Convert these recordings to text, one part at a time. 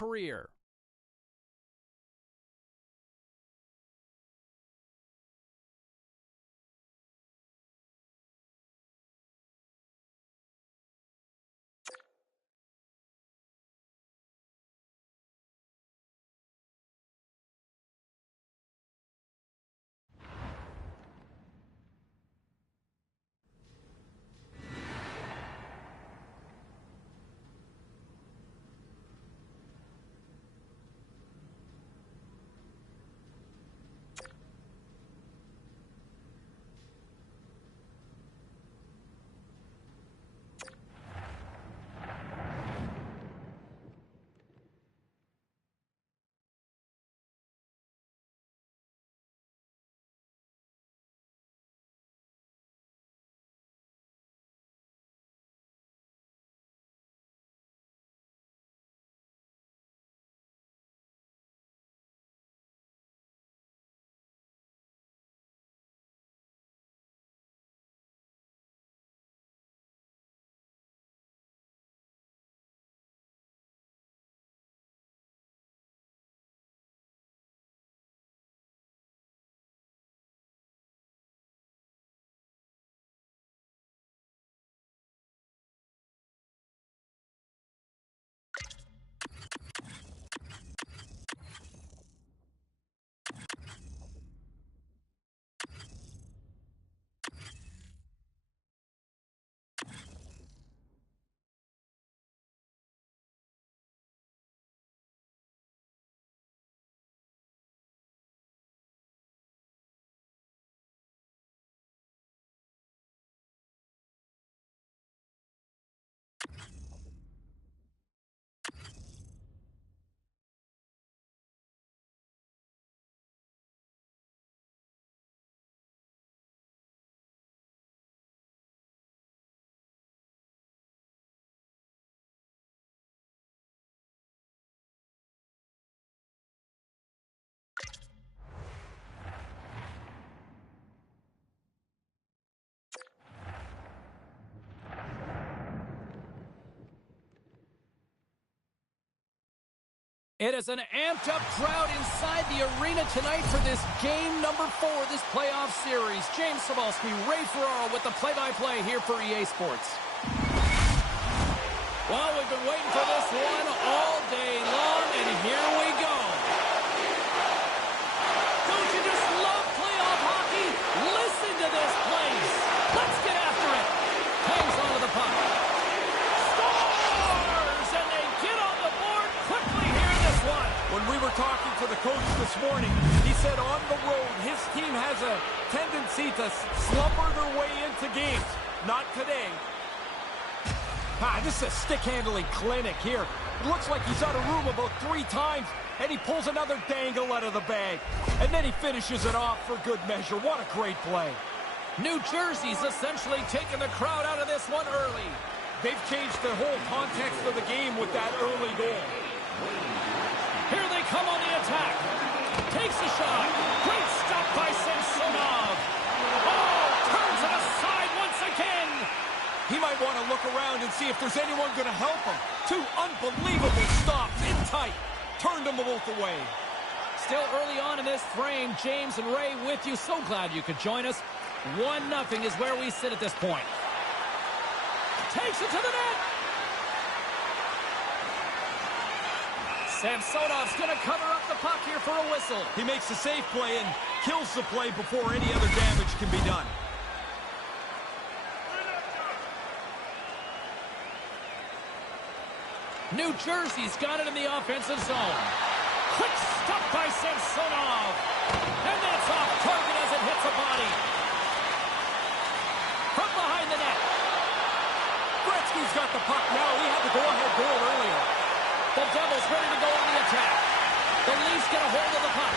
career. It is an amped-up crowd inside the arena tonight for this game number 4, this playoff series. James Cebulski, Ray Ferraro with the play-by-play here for EA Sports. Well, we've been waiting for this one all day long, and here we go. Don't you just love playoff hockey? Listen to this place. Let's get after it. Hangs onto the puck. Scores! And they get on the board quickly here in this one. When we were talking to the coach this morning, he said on the road, his team has a tendency to slumber their way into games. Not today. This is a stick-handling clinic here. It looks like he's out of room about 3 times, and he pulls another dangle out of the bag. And then he finishes it off for good measure. What a great play. New Jersey's essentially taking the crowd out of this one early. They've changed the whole context of the game with that early goal. Here they come on the attack. Takes a shot. Great stop by Samsonov. Oh, turns it aside once again. He might want to look around and see if there's anyone going to help him. 2 unbelievable stops in tight. Turned them both away. Still early on in this frame, James and Ray with you. So glad you could join us. 1-0 is where we sit at this point. Takes it to the net. Samsonov's going to cover up the puck here for a whistle. He makes a safe play and kills the play before any other damage can be done. New Jersey's got it in the offensive zone. Quick stop by Samsonov. And that's off target as it hits a body. From behind the net. Gretzky's got the puck now. He had the go-ahead goal earlier. The Devils ready to go on the attack. The Leafs get a hold of the puck.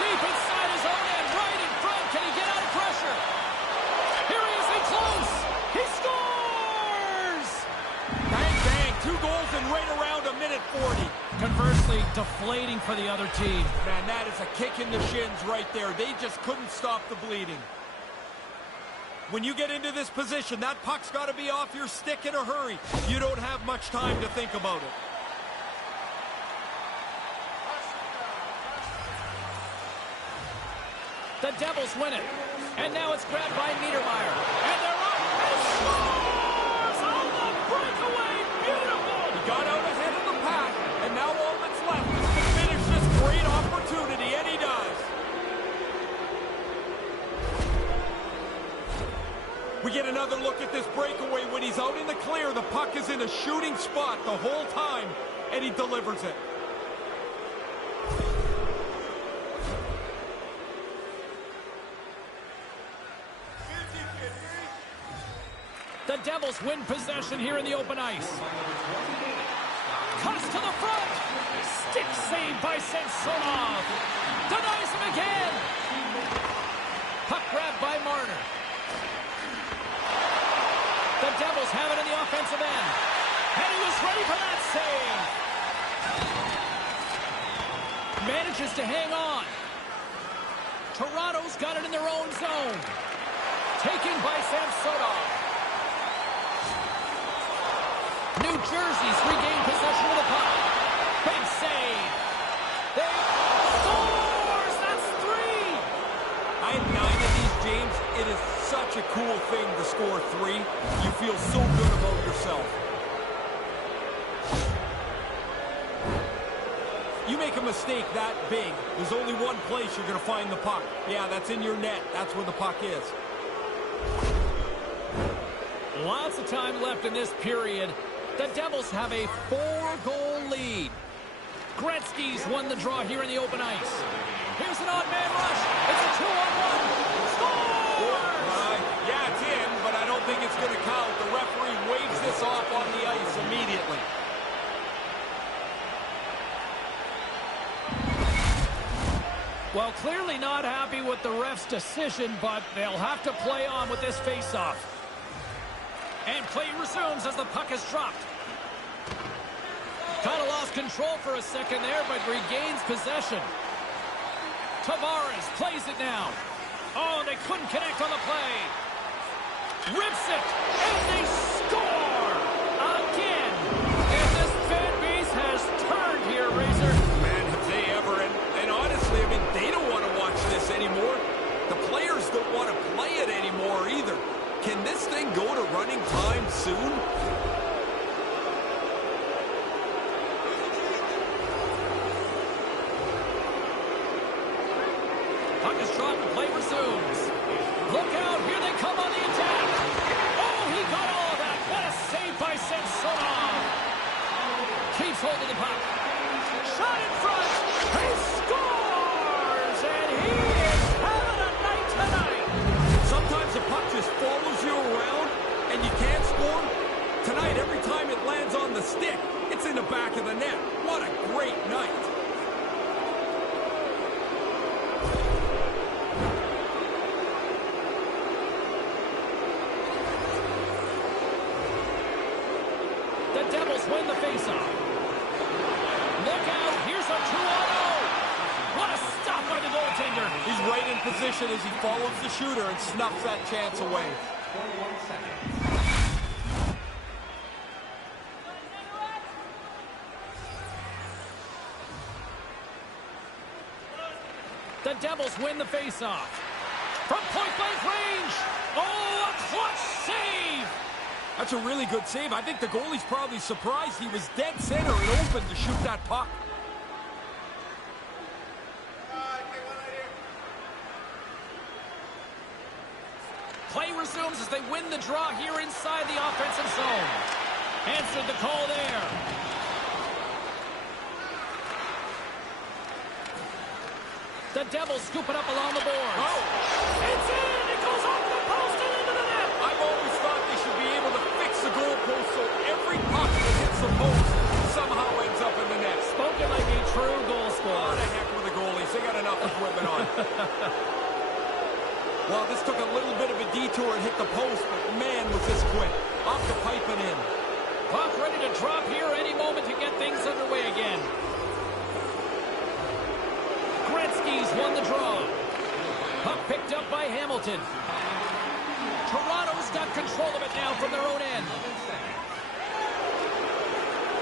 Deep inside his own end, right in front. Can he get out of pressure? Here he is in close. He scores! Bang, bang. 2 goals in right around a minute 40. Conversely, deflating for the other team. Man, that is a kick in the shins right there. They just couldn't stop the bleeding. When you get into this position, that puck's got to be off your stick in a hurry. You don't have much time to think about it. The Devils win it. And now it's grabbed by Niedermeyer. And they're up and scores on the breakaway. Beautiful. He got out ahead of the pack, and now all that's left is to finish this great opportunity, and he does. We get another look at this breakaway. When he's out in the clear, the puck is in a shooting spot the whole time, and he delivers it. The Devils win possession here in the open ice. Toss to the front. Stick save by Samsonov. Denies him again. Puck grabbed by Marner. The Devils have it in the offensive end. And he was ready for that save. Manages to hang on. Toronto's got it in their own zone. Taken by Samsonov. New Jersey's regained possession of the puck. Big save. They scores! That's 3! I had 9 of these, James. It is such a cool thing to score 3. You feel so good about yourself. You make a mistake that big, there's only one place you're going to find the puck. Yeah, that's in your net. That's where the puck is. Lots of time left in this period. The Devils have a 4-goal lead. Gretzky's won the draw here in the open ice. Here's an odd man rush. It's a 2-on-1. Scores! Yeah, it's in, but I don't think it's going to count. The referee waves this off on the ice immediately. Well, clearly not happy with the ref's decision, but they'll have to play on with this faceoff. And play resumes as the puck is dropped. Kind of lost control for a second there, but regains possession. Tavares plays it now. Oh, they couldn't connect on the play. Rips it, and they score again. And this fan base has turned here, Razor. Man, have they ever. And honestly, I mean, they don't want to watch this anymore. The players don't want to play it anymore either. Can this thing go to running time soon? Puck is dropped and play resumes. Look out, here they come on the attack. Oh, he got all of that. What a save by Samsonov. Keeps hold of the puck. Shot in front. He scores, and he is having a night tonight. Sometimes the puck just follows you around and you can't score. Tonight, every time it lands on the stick, it's in the back of the net. What a great night. The Devils win the faceoff. Look out, here's a 2-on-0. What a stop by the goaltender. He's right in position as he follows the shooter and snuffs that chance away. 21 seconds. The Devils win the faceoff. From point-blank range. Oh, a clutch save. That's a really good save. I think the goalie's probably surprised. He was dead center and open to shoot that puck. Play resumes as they win the draw here inside the offensive zone. Answered the call there. The Devils scoop it up along the boards. Oh! It's in! It goes off the post and into the net! I've always thought they should be able to fix the goalpost so every puck that hits the post somehow ends up in the net. Spoken like a true goal Oh, scorer. the heck with the goalies. They got enough equipment on. Well, this took a little bit of a detour and hit the post, but man, was this quick. Off the pipe and in. Puck ready to drop here any moment to get things underway again. Gretzky's won the draw. Puck picked up by Hamilton. Toronto's got control of it now from their own end.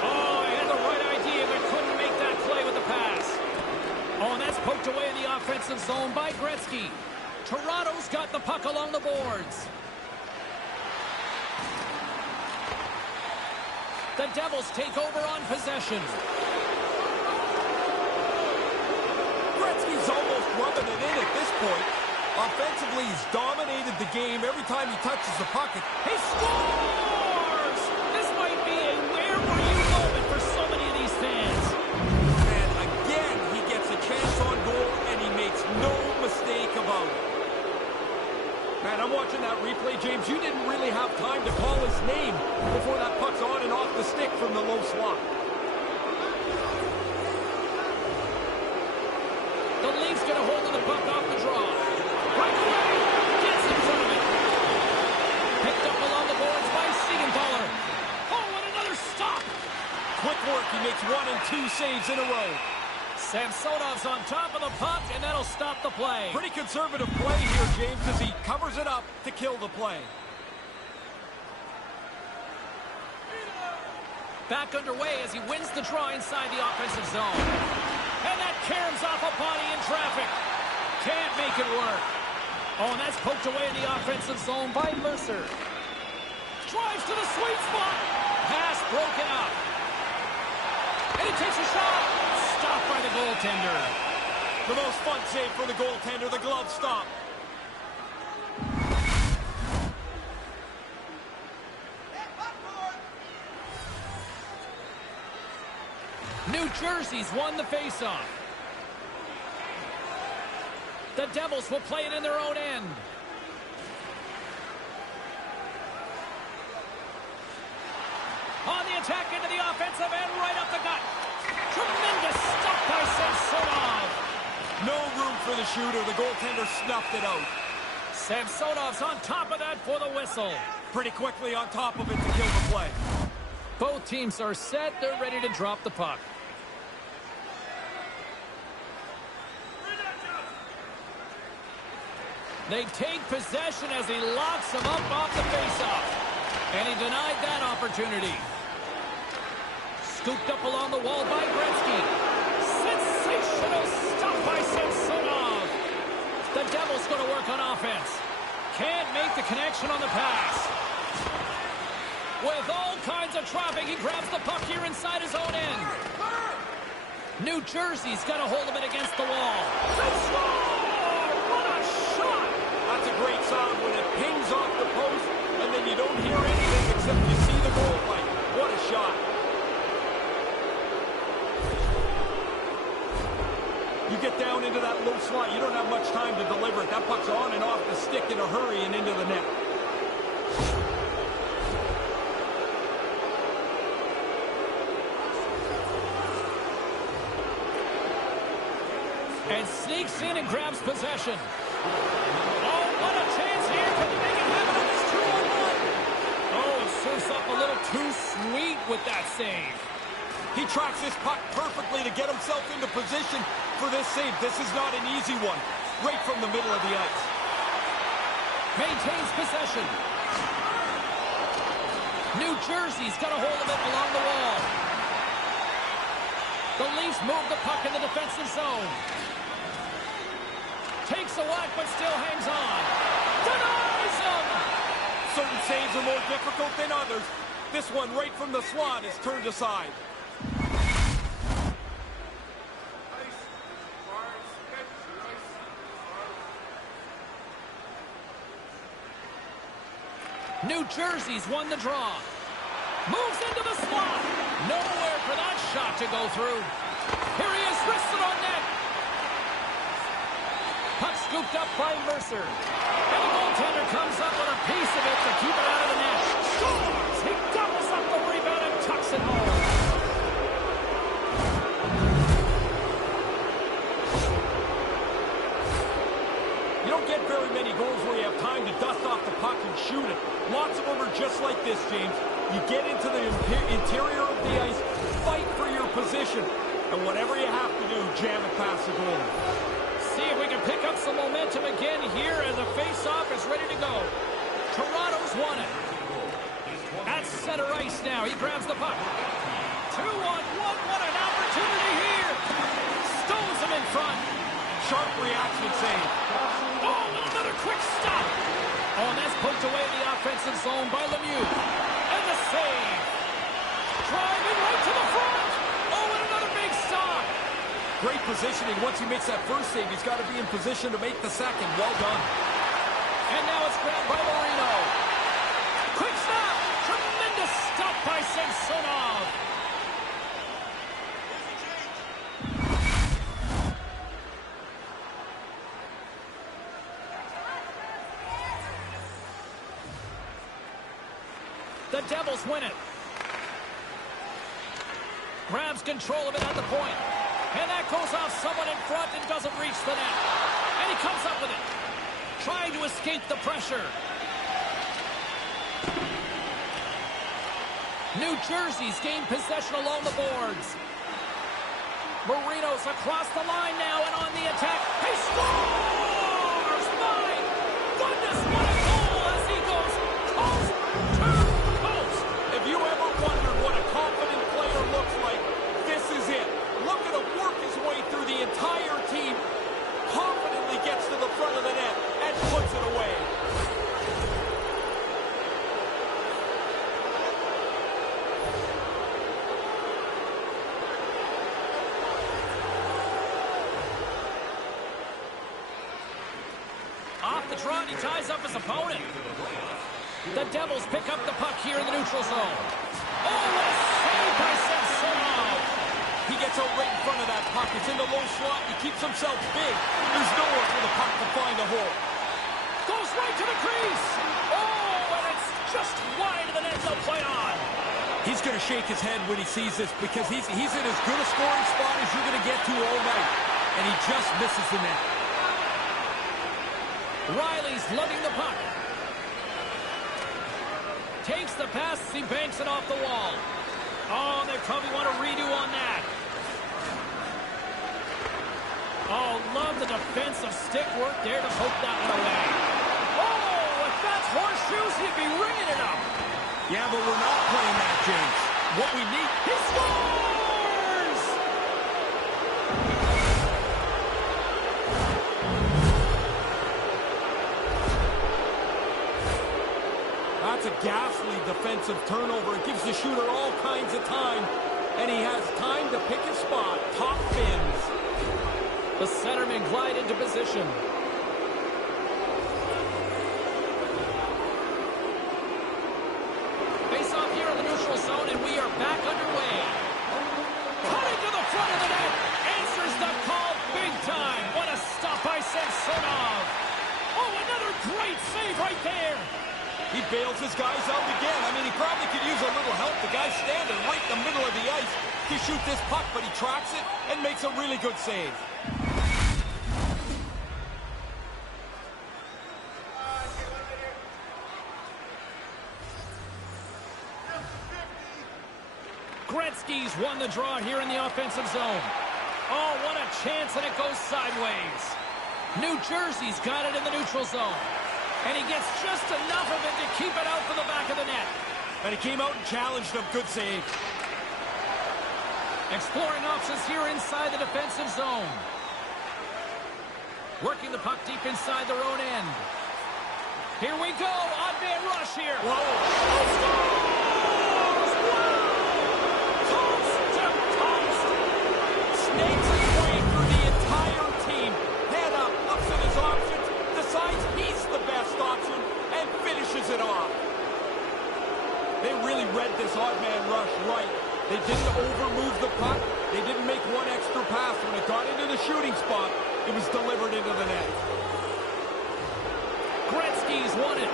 Oh, he had the right idea, but couldn't make that play with the pass. Oh, and that's poked away in the offensive zone by Gretzky. Toronto's got the puck along the boards. The Devils take over on possession. Gretzky's almost rubbing it in at this point. Offensively, he's dominated the game every time he touches the puck. He scores! This might be a where-were-you moment for so many of these fans. And again, he gets a chance on goal, and he makes no mistake about it. Man, I'm watching that replay, James. You didn't really have time to call his name before that puck's on and off the stick from the low slot. The Leafs get a hold of the puck off the draw. Right away! Gets in front of it. Picked up along the boards by Siegenthaler. Oh, and another stop! Quick work. He makes 1 and 2 saves in a row. Samsonov's on top of the puck, and that'll stop the play. Pretty conservative play here, James, as he covers it up to kill the play. Back underway as he wins the draw inside the offensive zone. And that caroms off a body in traffic. Can't make it work. Oh, and that's poked away in the offensive zone by Mercer. Drives to the sweet spot. Pass broken up. And he takes a shot. Stopped by the goaltender. The most fun save for the goaltender, the glove stop. New Jersey's won the faceoff. The Devils will play it in their own end. On the attack into the offensive end, right up the gut. Tremendous stop by Samsonov. No room for the shooter. The goaltender snuffed it out. Samsonov's on top of that for the whistle. Pretty quickly on top of it to kill the play. Both teams are set. They're ready to drop the puck. They take possession as he locks him up off the faceoff. And he denied that opportunity. Scooped up along the wall by Gretzky. Sensational stop by Samsonov. The Devils going to work on offense. Can't make the connection on the pass. With all kinds of traffic, he grabs the puck here inside his own end. New Jersey's got a hold of it against the wall. They score! What a shot! That's a great sound when it pings off the post, and then you don't hear anything except you see the goal light. What a shot. You get down into that low slot, you don't have much time to deliver it. That puck's on and off the stick in a hurry and into the net. And sneaks in and grabs possession. Oh, what a chance here. Can he make it happen on this 2-on-1? Oh, surfs up a little too sweet with that save. He tracks this puck perfectly to get himself into position for this save. This is not an easy one. Right from the middle of the ice. Maintains possession. New Jersey's got a hold of it along the wall. The Leafs move the puck in the defensive zone. Takes a whack, but still hangs on. Denies him! Certain saves are more difficult than others. This one, right from the slot, is turned aside. New Jersey's won the draw. Moves into the slot. Nowhere for that shot to go through. Here he is, wristed on net. Puck scooped up by Mercer. And the goaltender comes up with a piece of it to keep it out of the net. Scores! He doubles up the rebound and tucks it home. You don't get very many goals where you have time to dust off the puck and shoot it. Lots of them are just like this, James. You get into the interior of the ice, fight for your position, and whatever you have to do, jam it past the goalie. See if we can pick up some momentum again here as the face-off is ready to go. Toronto's won it. At center ice now. He grabs the puck. 2-on-1. What an opportunity here. Stones him in front. Sharp reaction save. Oh, another Oh, and that's poked away in the offensive zone by Lemieux. And the save. Driving right to the front. Oh, and another big stop. Great positioning. Once he makes that first save, he's got to be in position to make the second. Well done. And now it's grabbed by Marino. Quick snap. Tremendous stop by Samsonov. The Devils win it. Grabs control of it at the point. And that goes off someone in front and doesn't reach the net. And he comes up with it. Trying to escape the pressure. New Jersey's gained possession along the boards. Marino's across the line now and on the attack. He scores! My goodness, what a goal as he goes coast to coast. If you ever wondered what a confident player looks like, this is it. Look at him work his way through the entire team, confidently gets to the front of the net, and puts it away. Off the draw, and he ties up his opponent. The Devils pick up the puck here in the neutral zone. Oh, what a save by Samsonov! He gets out right in front of that puck. It's in the low slot. He keeps himself big. There's nowhere for the puck to find a hole. Goes right to the crease. Oh, and it's just wide of the net. No play on. He's going to shake his head when he sees this because he's in as good a scoring spot as you're going to get to all night. And he just misses the net. Riley's lugging the puck. Takes the pass. He banks it off the wall. Oh, they probably want a redo on that. Oh, love the defensive stick work there to poke that one away. Oh, if that's horseshoes, he'd be ringing it up. Yeah, but we're not playing that, James. What we need... He scores! That's a ghastly defensive turnover. It gives the shooter all kinds of time, and he has time to pick his spot. Top fins. The centermen glide into position. Face off here in the neutral zone, and we are back underway. Cutting to the front of the net. Answers the call big time. What a stop by Samsonov. Oh, another great save right there. He bails his guys out again. I mean, he probably could use a little help. The guy's standing right in the middle of the ice to shoot this puck, but he tracks it and makes a really good save. Gretzky's won the draw here in the offensive zone. Oh, what a chance, and it goes sideways. New Jersey's got it in the neutral zone. And he gets just enough of it to keep it out for the back of the net. And he came out and challenged him. Good save. Exploring options here inside the defensive zone. Working the puck deep inside their own end. Here we go. Odd man rush here. Whoa. He scores! Wow! Coast to coast. Snakes his way through the entire team. Head up, looks at his options, decides he's the best option, and finishes it off. They really read this odd man rush right. They didn't overmove the puck. They didn't make one extra pass. When it got into the shooting spot, it was delivered into the net. Gretzky's won it.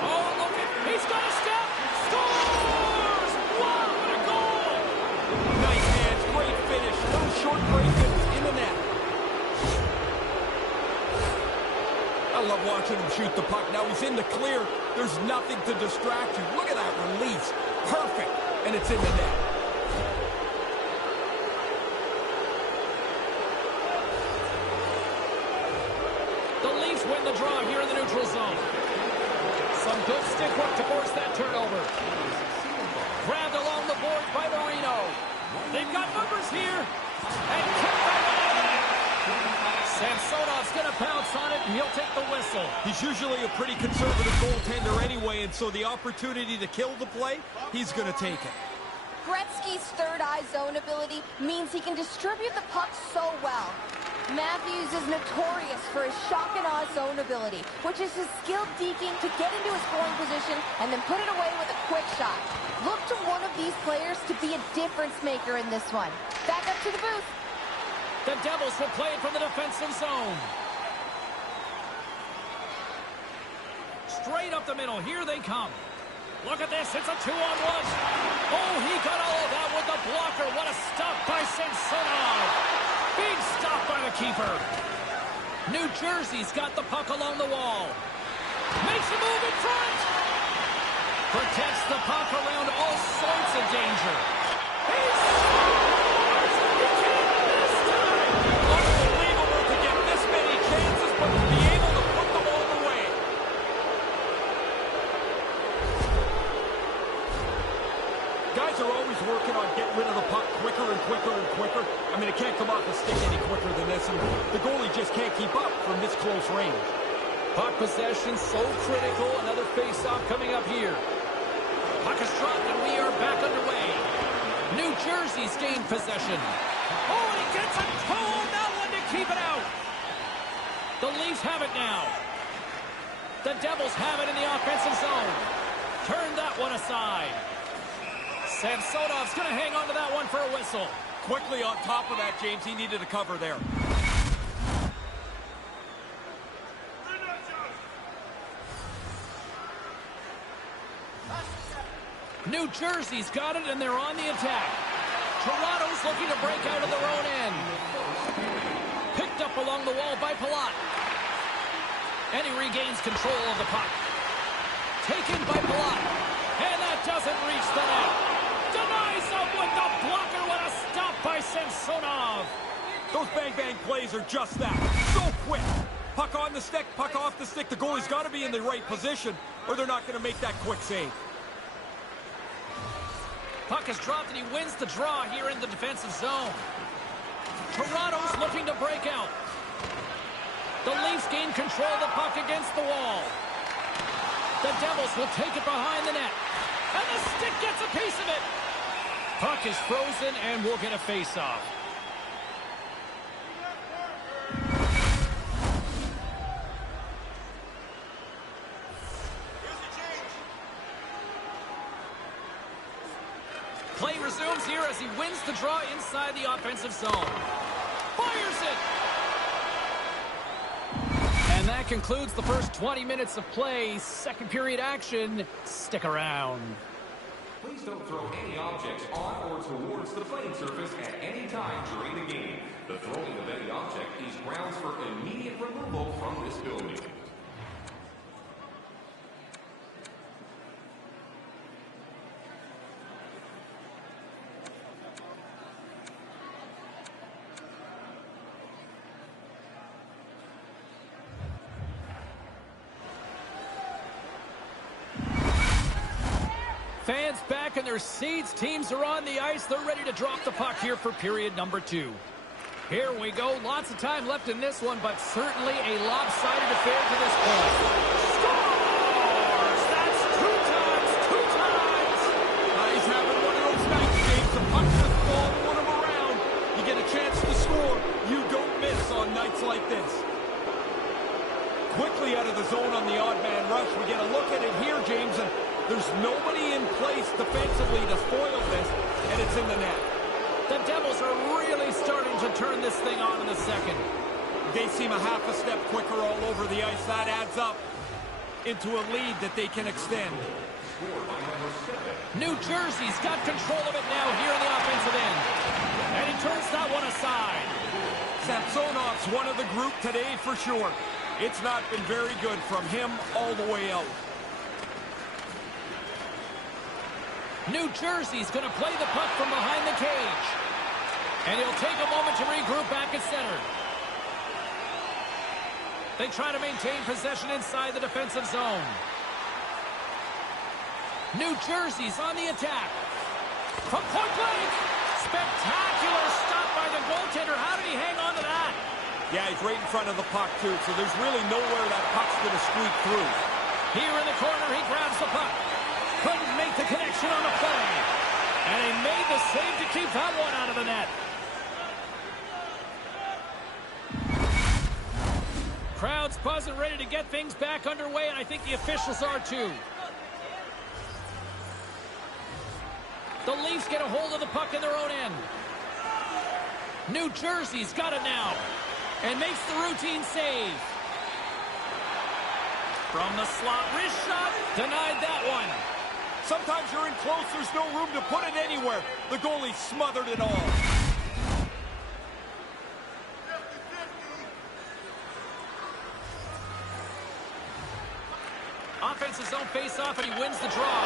Oh, look at, he's got a step. Scores! Wow, what a goal! Nice hands, great finish. Little short break in the net. I love watching him shoot the puck. Now he's in the clear. There's nothing to distract you. Look at that release. Perfect. And it's in the net. The Leafs win the draw here in the neutral zone. Some good stick work to force that turnover. Grabbed along the board by Marino. They've got numbers here. And kicked that one out of the net. Samsonov's going to bounce on it, and he'll take the whistle. He's usually a pretty conservative goaltender anyway, and so the opportunity to kill the play, he's going to take it. Gretzky's third-eye zone ability means he can distribute the puck so well. Matthews is notorious for his shock-and-awe zone ability, which is his skilled deking to get into a scoring position and then put it away with a quick shot. Look to one of these players to be a difference maker in this one. Back up to the booth. The Devils will play it from the defensive zone. Straight up the middle. Here they come. Look at this. It's a 2-on-1. Oh, he got all of that with the blocker. What a stop by Samsonov. Big stop by the keeper. New Jersey's got the puck along the wall. Makes a move in front. Protects the puck around all sorts of danger. He scores! He can't this time! Unbelievable to get this many chances, but to be able to put them all away. Guys are always working on getting rid of the puck quicker and quicker and quicker. I mean, it can't come off the stick any quicker than this, and the goalie just can't keep up from this close range. Puck possession so critical. Another face-off coming up here. Puck is dropped, and we are back underway. New Jersey's gained possession. Oh, and he gets a toe on that one to keep it out. The Leafs have it now. The Devils have it in the offensive zone. Turn that one aside. Samsonov's going to hang on to that one for a whistle. Quickly on top of that, James, he needed a cover there. New Jersey's got it, and they're on the attack. Toronto's looking to break out of their own end. Picked up along the wall by Palat. And he regains control of the puck. Taken by Palat. And that doesn't reach the net. Denies him with the blocker. What a stop by Samsonov. Those bang-bang plays are just that. So quick. Puck on the stick, puck off the stick. The goalie's got to be in the right position, or they're not going to make that quick save. Puck is dropped, and he wins the draw here in the defensive zone. Toronto's looking to break out. The Leafs gain control of the puck against the wall. The Devils will take it behind the net. And the stick gets a piece of it. Puck is frozen, and we'll get a face-off. Play resumes here as he wins the draw inside the offensive zone. Fires it! And that concludes the first 20 minutes of play. Second period action. Stick around. Please don't throw any objects on or towards the playing surface at any time during the game. The throwing of any object is grounds for immediate removal from this building. Fans back in their seats. Teams are on the ice. They're ready to drop the puck here for period number 2. Here we go. Lots of time left in this one, but certainly a lopsided affair to this point. Scores! That's 2 times! He's having one of those nights, James. The puck just following him around. You get a chance to score. You don't miss on nights like this. Quickly out of the zone on the odd man rush. We get a look at it here, James, and there's nobody in place defensively to foil this, and it's in the net. The Devils are really starting to turn this thing on in the second. They seem a half a step quicker all over the ice. That adds up into a lead that they can extend. New Jersey's got control of it now here in the offensive end. And he turns that one aside. Samsonov's one of the group today for sure. It's not been very good from him all the way out. New Jersey's going to play the puck from behind the cage. And he'll take a moment to regroup back at center. They try to maintain possession inside the defensive zone. New Jersey's on the attack. From point blank. Spectacular stop by the goaltender. How did he hang on to that? Yeah, he's right in front of the puck, too, so there's really nowhere that puck's going to squeak through. Here in the corner, he grabs the puck. Couldn't make the connection on the play. And he made the save to keep that one out of the net. Crowd's buzzing, ready to get things back underway, and I think the officials are too. The Leafs get a hold of the puck in their own end. New Jersey's got it now and makes the routine save. From the slot, wrist shot, denied that one. Sometimes you're in close, there's no room to put it anywhere. The goalie smothered it all. Offensive zone face-off, and he wins the draw.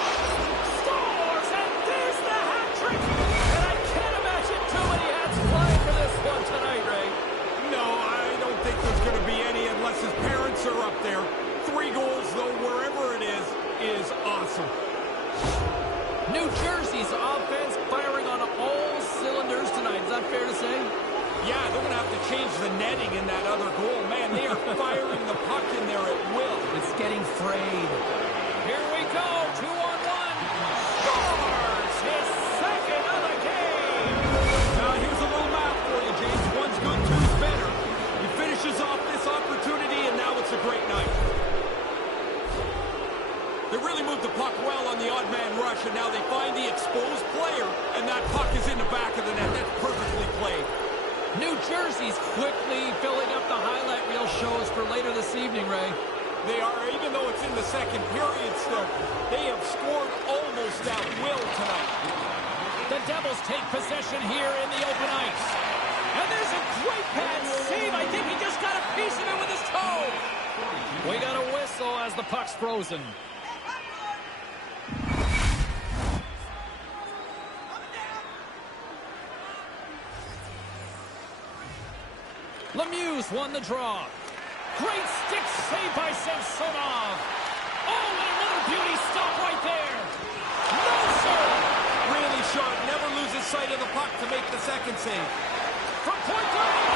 Scores, and there's the hat trick. And I can't imagine too many hats flying for this one tonight, Ray. No, I don't think there's going to be any unless his parents are up there. 3 goals, though, wherever it is awesome. New Jersey's offense firing on all cylinders tonight. Is that fair to say? Yeah, they're going to have to change the netting in that other goal. Man, they are firing the puck in there at will. It's getting frayed. Here we go, 2-on-1. Scores his second of the game. Now, here's a little math for you, James. One's good, two's better. He finishes off this opportunity, and now it's a great night. They really moved the puck well on the odd man rush, and now they find the exposed player, and that puck is in the back of the net. That's perfectly played. New Jersey's quickly filling up the highlight reel shows for later this evening, Ray. They are, even though it's in the second period still, they have scored almost at will tonight. The Devils take possession here in the open ice. And there's a great pad save. I think he just got a piece of it with his toe. We got a whistle as the puck's frozen. Lemieux won the draw. Great stick save by Samsonov. Oh, and another beauty stop right there. No, sir. Really sharp. Never loses sight of the puck to make the second save. From point guard.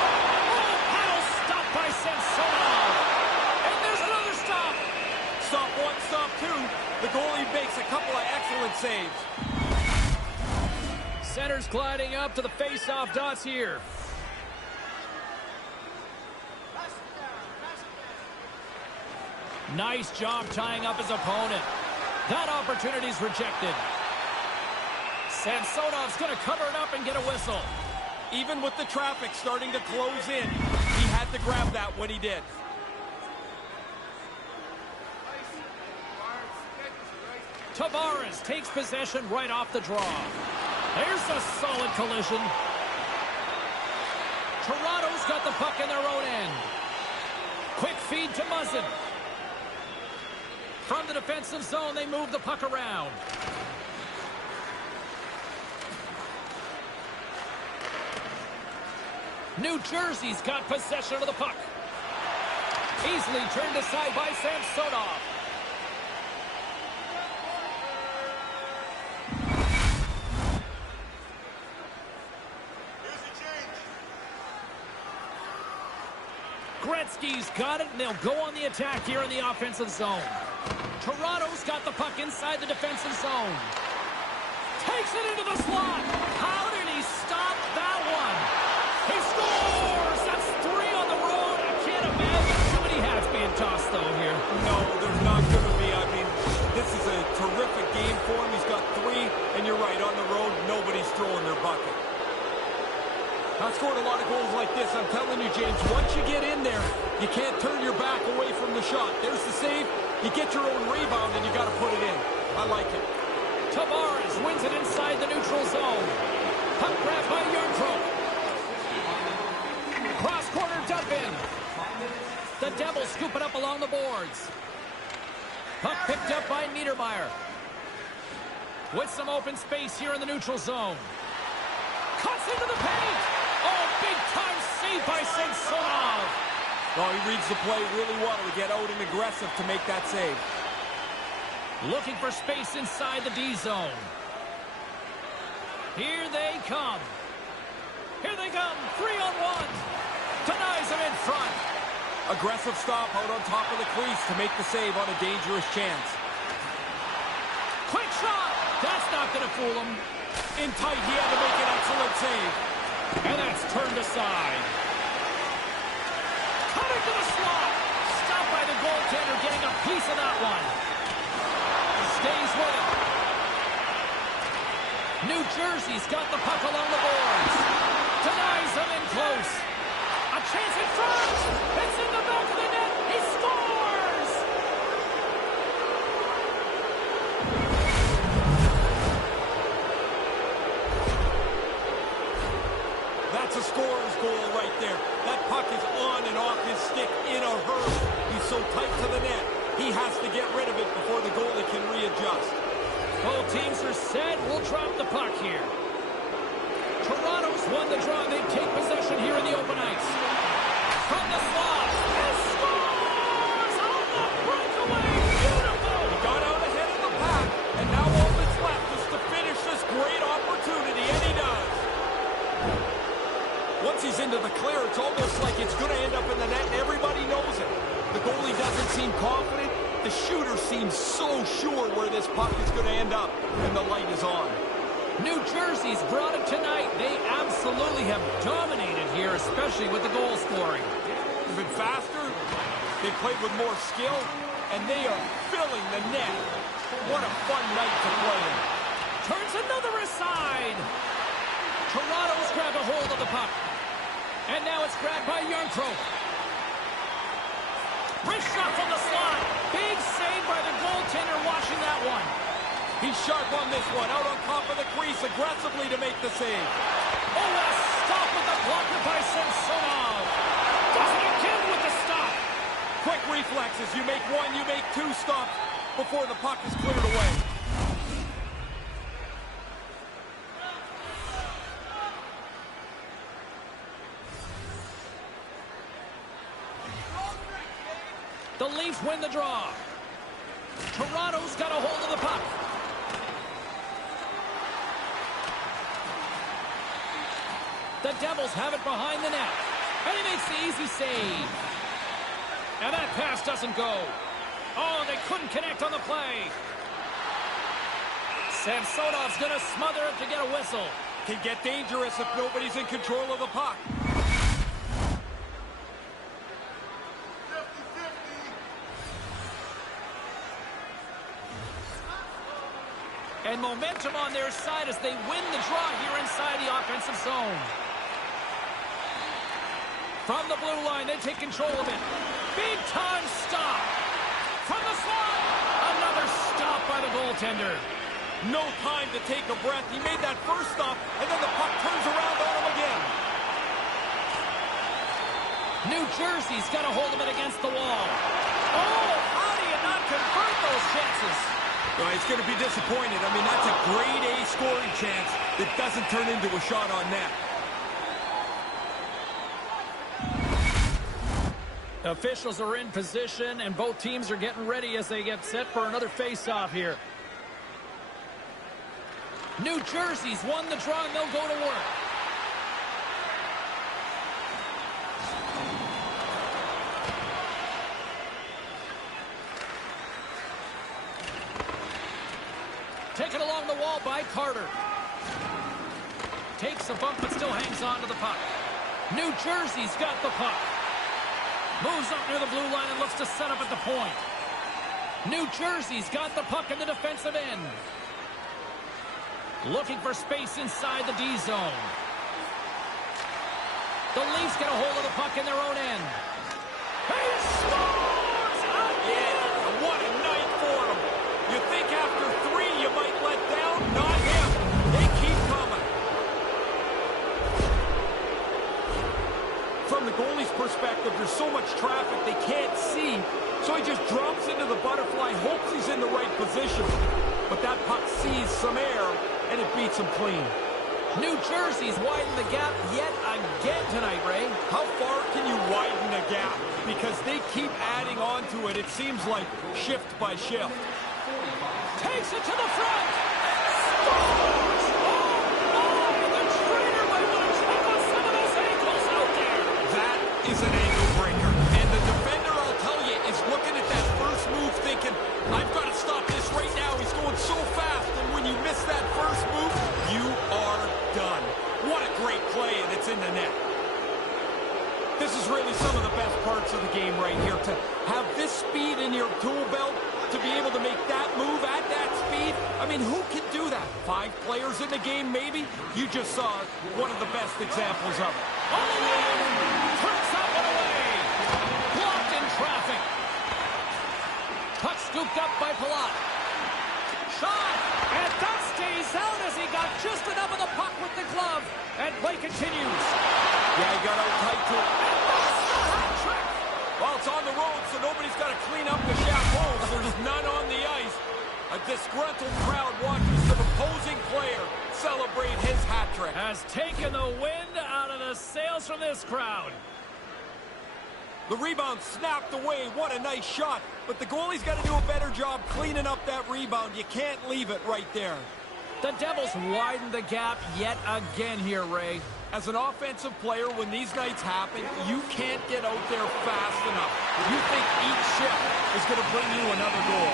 Oh, paddle stop by Samsonov. And there's another stop. Stop one, stop two. The goalie makes a couple of excellent saves. Center's gliding up to the face-off dots here. Nice job tying up his opponent. That opportunity's rejected. Samsonov's going to cover it up and get a whistle. Even with the traffic starting to close in, he had to grab that when he did. Tavares takes possession right off the draw. There's a solid collision. Toronto's got the puck in their own end. Quick feed to Muzzin. From the defensive zone, they move the puck around. New Jersey's got possession of the puck. Easily turned aside by Samsonov. Gretzky's got it, and they'll go on the attack here in the offensive zone. Toronto's got the puck inside the defensive zone. Takes it into the slot. How did he stop that one? He scores! That's 3 on the road. I can't imagine too many hats being tossed, though, here. No, there's not going to be. I mean, this is a terrific game for him. He's got 3, and you're right, on the road, nobody's throwing their bucket. I've scored a lot of goals like this. I'm telling you, James, once you get in there, you can't turn your back away from the shot. There's the save. You get your own rebound, and you got to put it in. I like it. Tavares wins it inside the neutral zone. Puck grab by Yarncroke. Cross-corner dump in. The Devils scoop it up along the boards. Puck picked up by Niedermeyer. With some open space here in the neutral zone. Cuts into the paint. Oh, big-time save by Samsonov. Oh, he reads the play really well to get out and aggressive to make that save. Looking for space inside the D zone. Here they come. Here they come. 3-on-1. Denies him in front. Aggressive stop out on top of the crease to make the save on a dangerous chance. Quick shot! That's not going to fool him. In tight, he had to make an excellent save. And that's turned aside. Coming to the slot. Stopped by the goaltender, getting a piece of that one. Stays with it. New Jersey's got the puck along the boards. Denies him in close. A chance in front. It's in the back of the net. He scores! That's a scorer's goal right there. That puck is on and off his stick in a hurry. He's so tight to the net, he has to get rid of it before the goalie can readjust. Both teams are set. We'll drop the puck here. Toronto's won the draw. They take possession here in the open ice. From the slot. And scores on the breakaway. Beautiful. He got out ahead of the pack, and now all that's left is to finish this great opportunity, and he does. Once he's into the clear, it's almost like it's going to end up in the net, and everybody knows it. The goalie doesn't seem confident. The shooter seems so sure where this puck is going to end up, and the light is on. New Jersey's brought it tonight. They absolutely have dominated here, especially with the goal scoring. They've been faster, they played with more skill, and they are filling the net. What a fun night to play in. Turns another aside. Toronto's grabbed a hold of the puck. And now it's grabbed by Yarncroke. Wrist shot from the slot. Big save by the goaltender watching that one. He's sharp on this one, out on top of the crease aggressively to make the save. Oh, what a stop with the blocker by Samsonov. Does it again with the stop. Quick reflexes. You make one, you make two stops before the puck is cleared away. The Leafs win the draw. Toronto's got a hold of the puck. The Devils have it behind the net. And he makes the easy save. And that pass doesn't go. Oh, they couldn't connect on the play. Samsonov's going to smother it to get a whistle. Can get dangerous if nobody's in control of the puck. And momentum on their side as they win the draw here inside the offensive zone. From the blue line, they take control of it. Big time stop. From the slot. Another stop by the goaltender. No time to take a breath. He made that first stop, and then the puck turns around on him again. New Jersey's got a hold of it against the wall. Oh, how do you not convert those chances? Well, he's going to be disappointed. I mean, that's a grade A scoring chance that doesn't turn into a shot on net. Officials are in position, and both teams are getting ready as they get set for another face-off here. New Jersey's won the draw, and they'll go to work. Taken along the wall by Carter. Takes a bump, but still hangs on to the puck. New Jersey's got the puck. Moves up near the blue line and looks to set up at the point. New Jersey's got the puck in the defensive end. Looking for space inside the D zone. The Leafs get a hold of the puck in their own end. He scores again! What a night for him. You think after three you might let down? Not him. They keep coming. From the goalie's perspective, there's so much traffic they can't see. So he just drops into the butterfly, hopes he's in the right position. But that puck sees some air, and it beats him clean. New Jersey's widened the gap yet again tonight, Ray. How far can you widen a gap? Because they keep adding on to it, it seems like, shift by shift. Takes it to the front. Scores! Oh, my! The trainer might want to check on some of those ankles out there. That is an angle move thinking, I've got to stop this right now. He's going so fast, and when you miss that first move, you are done. What a great play, and it's in the net. This is really some of the best parts of the game right here. To have this speed in your tool belt, to be able to make that move at that speed. I mean, who can do that? 5 players in the game, maybe? You just saw one of the best examples of it. Turns that one away. Blocked in traffic. Puck scooped up by Palat. Shot. And that stays out as he got just enough of the puck with the glove. And play continues. Yeah, he got out tight to it. And that's the hat trick. Well, it's on the road, so nobody's got to clean up the chapeaux. There's none on the ice. A disgruntled crowd watches the opposing player celebrate his hat trick. Has taken the wind out of the sails from this crowd. The rebound snapped away. What a nice shot. But the goalie's got to do a better job cleaning up that rebound. You can't leave it right there. The Devils widen the gap yet again here, Ray. As an offensive player, when these nights happen, you can't get out there fast enough. You think each shift is going to bring you another goal.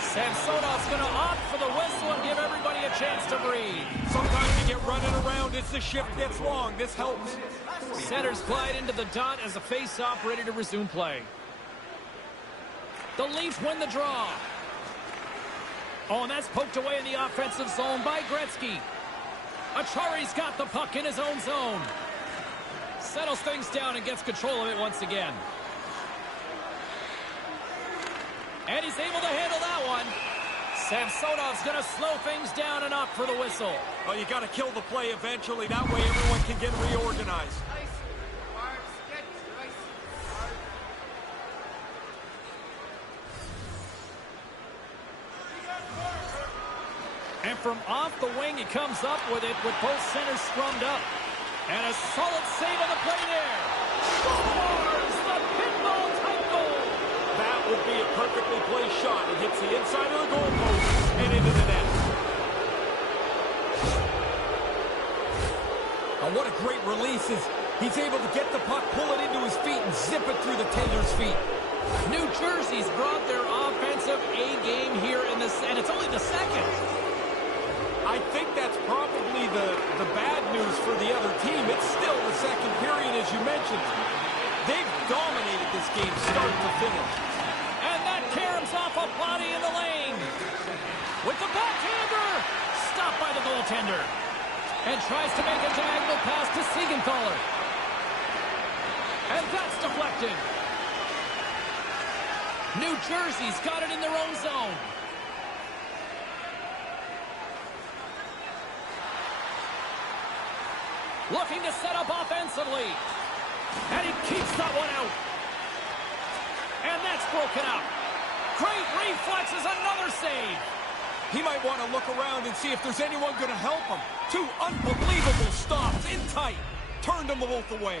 Samsonov's going to opt for the whistle and give everybody a chance to breathe. Sometimes you get running around as the shift gets long. This helps. Centers glide into the dot as the face-off ready to resume play. The Leafs win the draw. Oh, and that's poked away in the offensive zone by Gretzky. Achari's got the puck in his own zone. Settles things down and gets control of it once again. And he's able to handle that one. Samsonov's going to slow things down and opt for the whistle. Well, you got to kill the play eventually. That way everyone can get reorganized. And from off the wing, he comes up with it with both centers scrummed up. And a solid save on the play there. Scores the pinball type goal. That would be a perfectly placed shot. It hits the inside of the goalpost and into the net. And what a great release is. He's able to get the puck, pull it into his feet, and zip it through the tender's feet. New Jersey's brought their offensive A game here in this, and it's only the second. I think that's probably the bad news for the other team. It's still the second period, as you mentioned. They've dominated this game start to finish. And that caroms off a body in the lane. With the backhander. Stopped by the goaltender. And tries to make a diagonal pass to Siegenthaler. And that's deflected. New Jersey's got it in their own zone. Looking to set up offensively. And he keeps that one out. And that's broken up. Great reflexes, another save. He might want to look around and see if there's anyone going to help him. 2 unbelievable stops in tight. Turned them both away.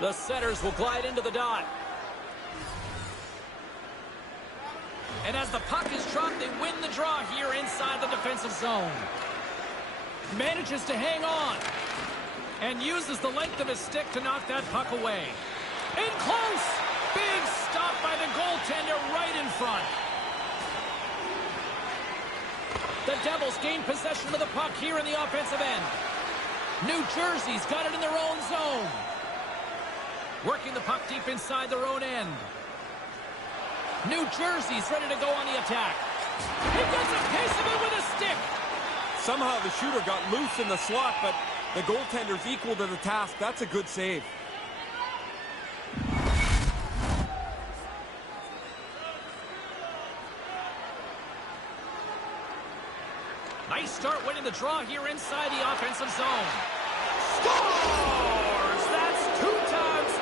The setters will glide into the dot. And as the puck is dropped, they win the draw here inside the defensive zone. Manages to hang on. And uses the length of his stick to knock that puck away. In close! Big stop by the goaltender right in front. The Devils gain possession of the puck here in the offensive end. New Jersey's got it in their own zone. Working the puck deep inside their own end. New Jersey's ready to go on the attack. He gets a piece of it with a stick. Somehow the shooter got loose in the slot, but the goaltender's equal to the task. That's a good save. Nice start winning the draw here inside the offensive zone. Scores! That's 2 times.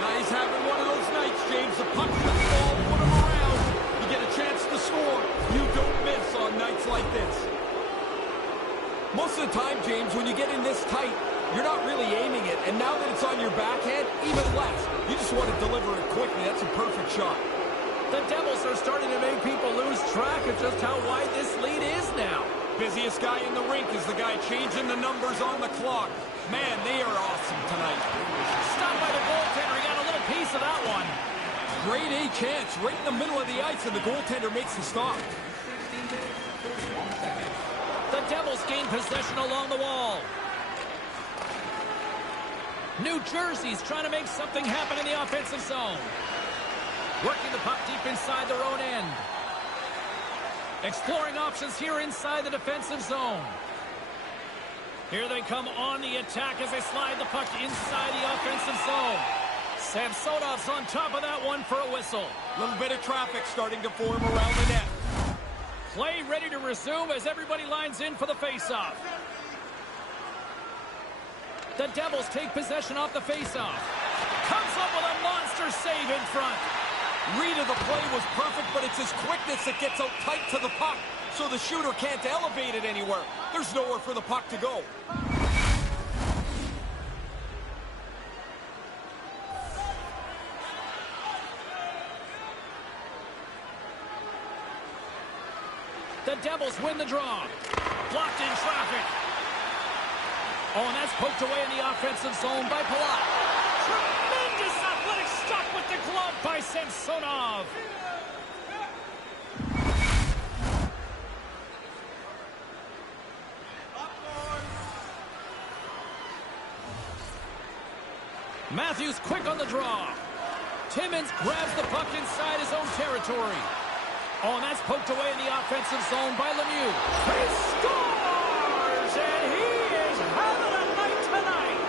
Now he's having one of those nights, James. The puck should fall, put him around. You get a chance to score. You don't miss on nights like this. Most of the time, James, when you get in this tight, you're not really aiming it. And now that it's on your backhand, even less. You just want to deliver it quickly. That's a perfect shot. The Devils are starting to make people lose track of just how wide this lead is now. Busiest guy in the rink is the guy changing the numbers on the clock. Man, they are awesome tonight. Stopped by the goaltender. He got a little piece of that one. grade A chance right in the middle of the ice, and the goaltender makes the stop. The Devils gain possession along the wall. New Jersey's trying to make something happen in the offensive zone. Working the puck deep inside their own end. Exploring options here inside the defensive zone. Here they come on the attack as they slide the puck inside the offensive zone. Samsonov's on top of that one for a whistle. A little bit of traffic starting to form around the net. Play ready to resume as everybody lines in for the faceoff. The Devils take possession off the faceoff. Comes up with a monster save in front. Read of the play was perfect, but it's his quickness that gets out tight to the puck, so the shooter can't elevate it anywhere. There's nowhere for the puck to go. The Devils win the draw. Blocked in traffic. Oh, and that's poked away in the offensive zone by Palat. Tremendous athletic stop with the glove by Samsonov. Matthews quick on the draw. Timmins grabs the puck inside his own territory. Oh, and that's poked away in the offensive zone by Lemieux. He scores! And he is having a night tonight.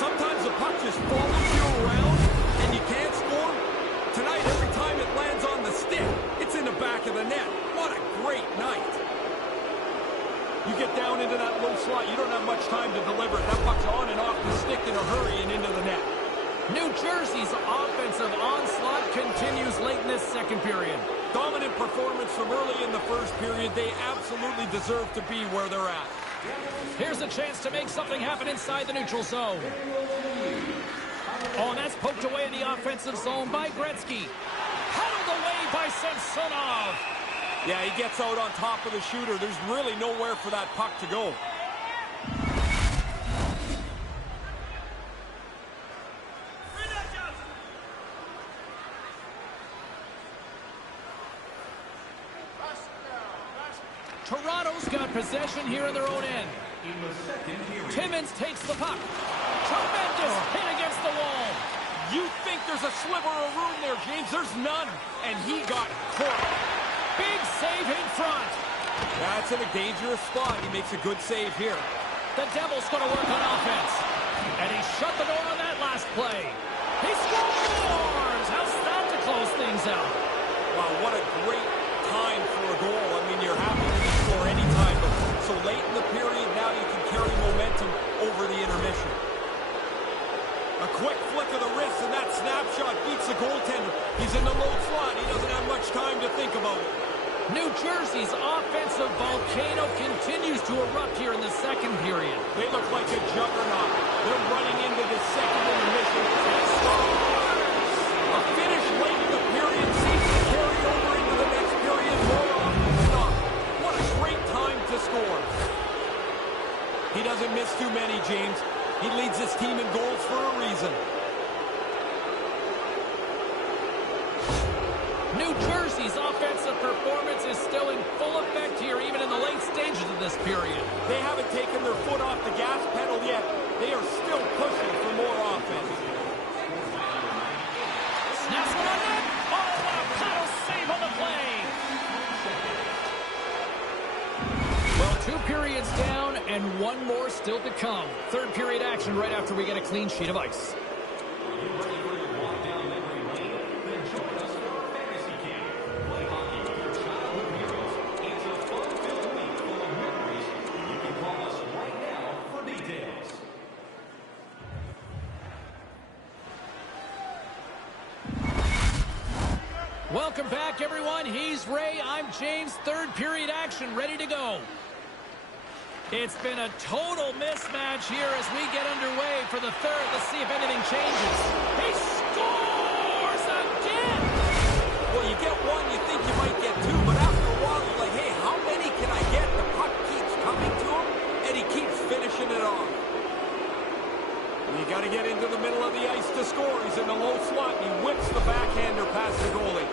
Sometimes the puck just follows you around and you can't score. Tonight, every time it lands on the stick, it's in the back of the net. What a great night. You get down into that low slot, you don't have much time to deliver. That puck's on and off the stick in a hurry and into the net. New Jersey's offensive onslaught continues late in this second period. Dominant performance from early in the first period. They absolutely deserve to be where they're at. Here's a chance to make something happen inside the neutral zone. Oh, and that's poked away in the offensive zone by Gretzky. Paddled away by Samsonov. Yeah, he gets out on top of the shooter. There's really nowhere for that puck to go. Toronto's got possession here in their own end. Timmins takes the puck. Tremendous hit against the wall. You think there's a sliver of room there, James. There's none. And he got caught. Big save in front. That's in a dangerous spot. He makes a good save here. The Devils going to work on offense. And he shut the door on that last play. He scores! How's that to close things out? Wow, what a great time for a goal. I mean, you're happy to score any time, but so late in the period, now you can carry momentum over the intermission. A quick flick of the wrist, and that snapshot beats the goaltender. He's in the low slot. He doesn't have much time to think about it. New Jersey's offensive volcano continues to erupt here in the second period. They look like a juggernaut. They're running into the second intermission. They scores! A finish late in the period seems to carry over into the next period more often than not. What a great time to score. He doesn't miss too many, James. He leads his team in goals for a reason. New Jersey's offensive performance is still in full effect here, even in the late stages of this period. They haven't taken their foot off the gas pedal yet. They are still pushing for more offense. Snaps one on net. Oh, what a paddle save on the play. Well, 2 periods down and 1 more still to come. Third period action right after we get a clean sheet of ice. Welcome back, everyone. He's Ray. I'm James. Third period action ready to go. It's been a total mismatch here as we get underway for the third. Let's see if anything changes. He scores again! Well, you get one, you think you might get 2, but after a while, you're like, hey, how many can I get? The puck keeps coming to him, and he keeps finishing it off. You got to get into the middle of the ice to score. He's in the low slot. He whips the backhander past the goalie.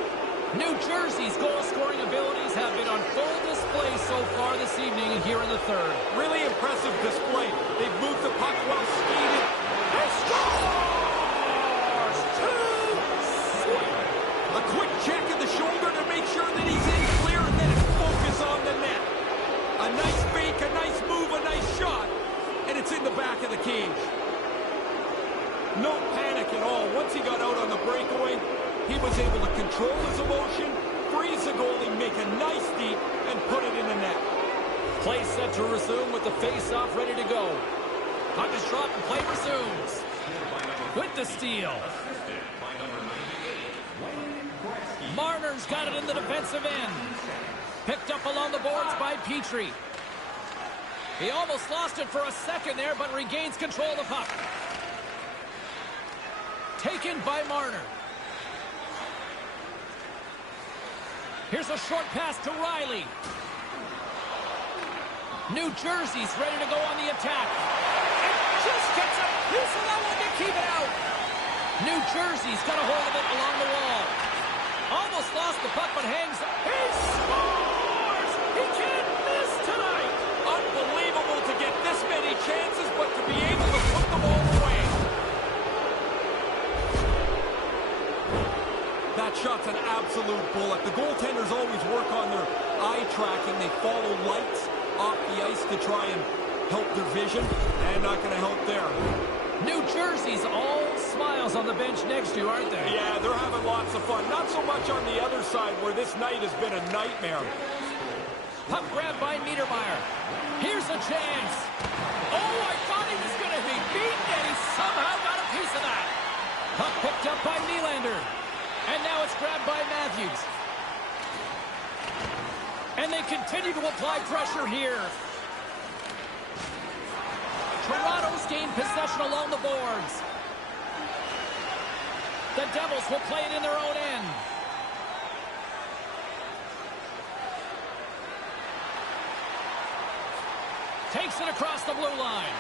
New Jersey's goal-scoring abilities have been on full display so far this evening here in the third. Really impressive display. They've moved the puck well skated. They scores! Too sweet! A quick check of the shoulder to make sure that he's in clear, and then focus on the net. A nice fake, a nice move, a nice shot, and it's in the back of the cage. No panic at all. Once he got out on the breakaway, he was able to control his emotion, freeze the goalie, make a nice deep, and put it in the net. Play set to resume with the face-off ready to go. Puck is dropped and play resumes. With the steal. Marner's got it in the defensive end. Picked up along the boards by Petrie. He almost lost it for a second there, but regains control of the puck. Taken by Marner. Here's a short pass to Riley. New Jersey's ready to go on the attack. And just gets a piece of that one to keep it out. New Jersey's got a hold of it along the wall. Almost lost the puck, but hangs. He scores! He can't miss tonight! Unbelievable to get this many chances, but to be able to put them all away. That shot's an absolute bullet. The goaltenders always work on their eye tracking. They follow lights off the ice to try and help their vision, and not going to help there. New Jersey's all smiles on the bench next to you, aren't they? Yeah, they're having lots of fun. Not so much on the other side, where this night has been a nightmare. Puck grab by Niedermeyer. Here's a chance. Oh, I thought he was going to be beaten, and he somehow got a piece of that. Puck picked up by Nylander. And now it's grabbed by Matthews. And they continue to apply pressure here. Toronto's gained possession along the boards. The Devils will play it in their own end. Takes it across the blue line.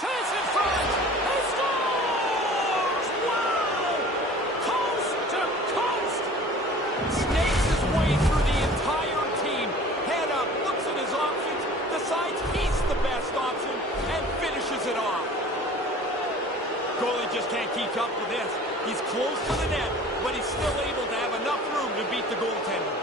Chance in front. He scores! Wow! Coast to coast. Snakes his way through the entire team. Head up, looks at his options, decides he's the best option, and finishes it off. Goalie just can't keep up with this. He's close to the net, but he's still able to have enough room to beat the goaltender.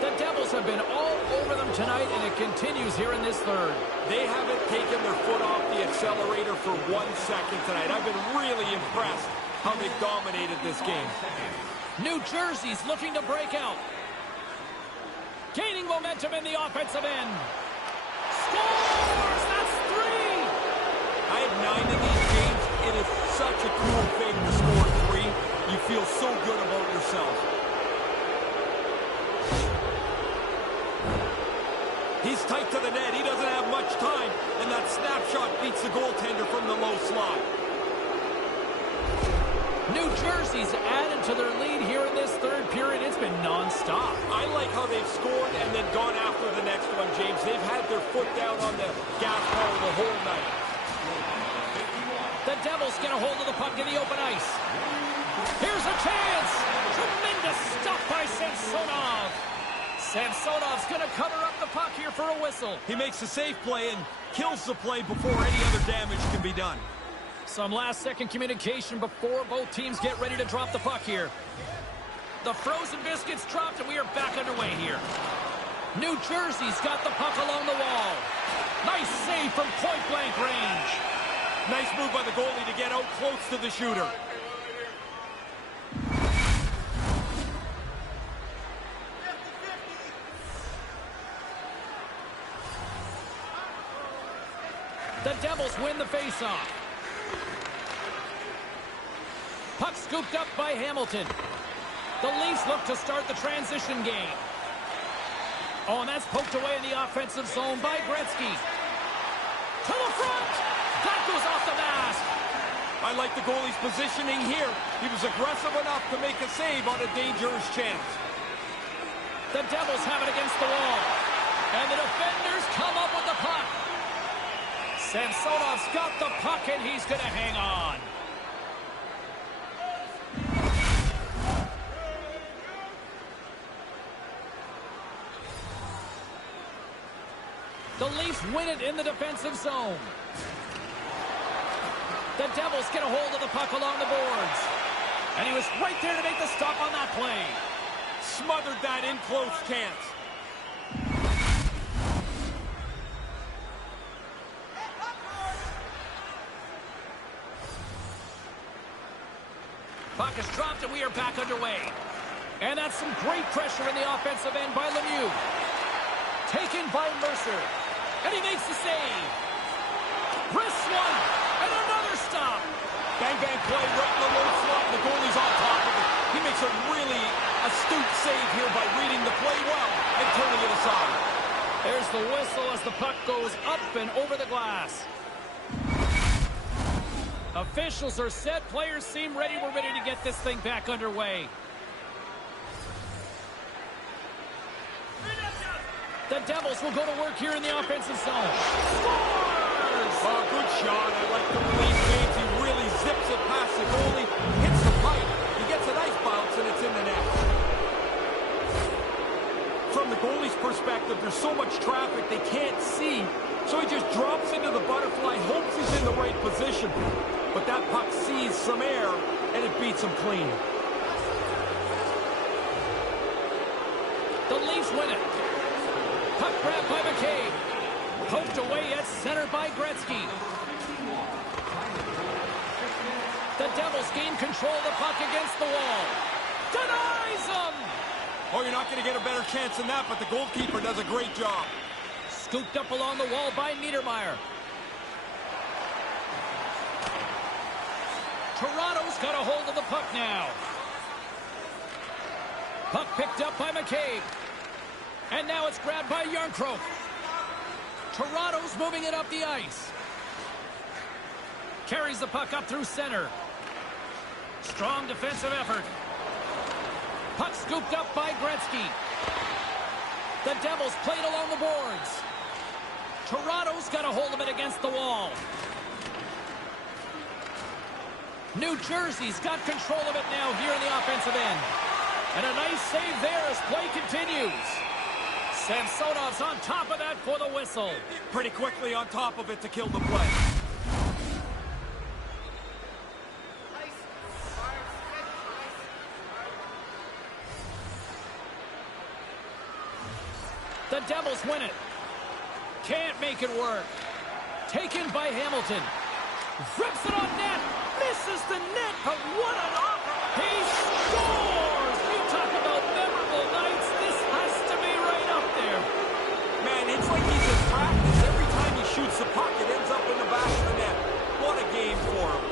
The Devils have been all over them tonight, and it continues here in this third. They haven't taken their foot off the accelerator for 1 second tonight. I've been really impressed how they've dominated this game. New Jersey's looking to break out. Gaining momentum in the offensive end. Scores! That's 3! I have 9 in these games. It is such a cool thing to score 3. You feel so good about yourself. He's tight to the net. He doesn't have much time, and that snapshot beats the goaltender from the low slot. New Jersey's added to their lead here in this third period. It's been non-stop. I like how they've scored and then gone after the next one, James. They've had their foot down on the gas pedal the whole night. The Devils get a hold of the puck in the open ice. Here's a chance. Tremendous stuff by Samsonov. Samsonov's going to cover up the puck here for a whistle. He makes a safe play and kills the play before any other damage can be done. Some last-second communication before both teams get ready to drop the puck here. The frozen biscuits dropped, and we are back underway here. New Jersey's got the puck along the wall. Nice save from point-blank range. Nice move by the goalie to get out close to the shooter. The Devils win the faceoff. Puck scooped up by Hamilton. The Leafs look to start the transition game. Oh, and that's poked away in the offensive zone by Gretzky. To the front! That goes off the mask. I like the goalie's positioning here. He was aggressive enough to make a save on a dangerous chance. The Devils have it against the wall. And the defenders come up with the puck. Samsonov's got the puck, and he's going to hang on. The Leafs win it in the defensive zone. The Devils get a hold of the puck along the boards. And he was right there to make the stop on that play. Smothered that in close chance. Puck is dropped and we are back underway. And that's some great pressure in the offensive end by Lemieux. Taken by Mercer. And he makes the save. Wrists one. And another stop. Bang, bang play right in the low slot. The goalie's on top of it. He makes a really astute save here by reading the play well and turning it aside. There's the whistle as the puck goes up and over the glass. Officials are set. Players seem ready. We're ready to get this thing back underway. The Devils will go to work here in the offensive zone. Scores! Oh, good shot. I like the relief, James. He really zips it past the goalie, hits the pipe. He gets a nice bounce, and it's in the net. From the goalie's perspective, there's so much traffic they can't see. So he just drops into the butterfly, hopes he's in the right position. But that puck sees some air, and it beats him clean. The Leafs win it. Puck grabbed by McCabe. Poked away at center by Gretzky. The Devils gain control of the puck against the wall. Denies him! Oh, you're not going to get a better chance than that, but the goalkeeper does a great job. Scooped up along the wall by Niedermeyer. Toronto's got a hold of the puck now. Puck picked up by McCabe. And now it's grabbed by Yarncroke. Toronto's moving it up the ice. Carries the puck up through center. Strong defensive effort. Puck scooped up by Gretzky. The Devils played along the boards. Toronto's got a hold of it against the wall. New Jersey's got control of it now here in the offensive end. And a nice save there as play continues. Samsonov's on top of that for the whistle. Pretty quickly on top of it to kill the play. The Devils win it. Can't make it work. Taken by Hamilton. Rips it on net. Misses the net, but what an offer. He scores! You talk about memorable nights. This has to be right up there. Man, it's like he's in practice. Every time he shoots the puck, it ends up in the back of the net. What a game for him.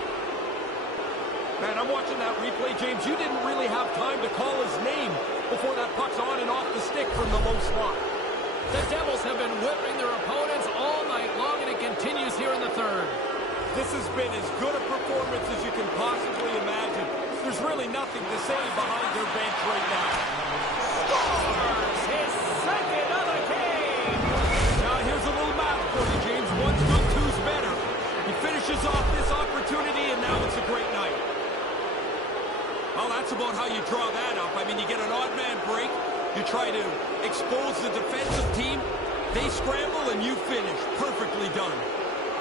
Man, I'm watching that replay, James. You didn't really have time to call his name before that puck's on and off the stick from the low slot. The Devils have been whipping their opponents all night long, and it continues here in the third. This has been as good a performance as you can possibly imagine. There's really nothing to say behind their bench right now. Scores his second of the game. Now here's a little math for you, James. One's good, two's better. He finishes off this opportunity, and now it's a great night. Well, that's about how you draw that up. I mean, you get an odd man break. You try to expose the defensive team. They scramble, and you finish. Perfectly done.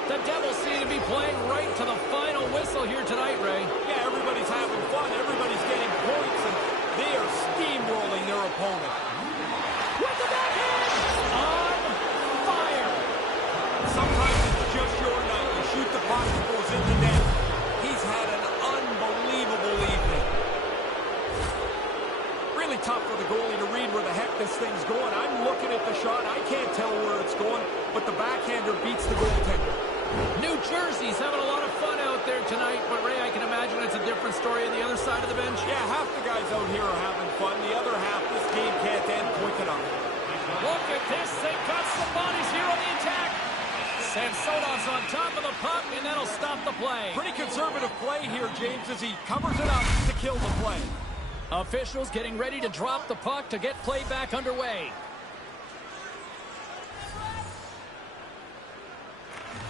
The Devils seem to be playing right to the final whistle here tonight, Ray. Yeah, everybody's having fun. Everybody's getting points, and they are steamrolling their opponent. With the backhand! On fire! Sometimes it's just your night. You shoot the puck, it goes in the net. He's had an unbelievable evening. Really tough for the goalie to read where the heck this thing's going. I'm looking at the shot. I can't tell where it's going, but the backhander beats the goaltender. New Jersey's having a lot of fun out there tonight, but Ray, I can imagine it's a different story on the other side of the bench. Yeah, half the guys out here are having fun. The other half, this game can't end quick enough. Look at this. They've got some bodies here on the attack. Samsonov's on top of the puck, and that'll stop the play. Pretty conservative play here, James, as he covers it up to kill the play. Officials getting ready to drop the puck to get play back underway.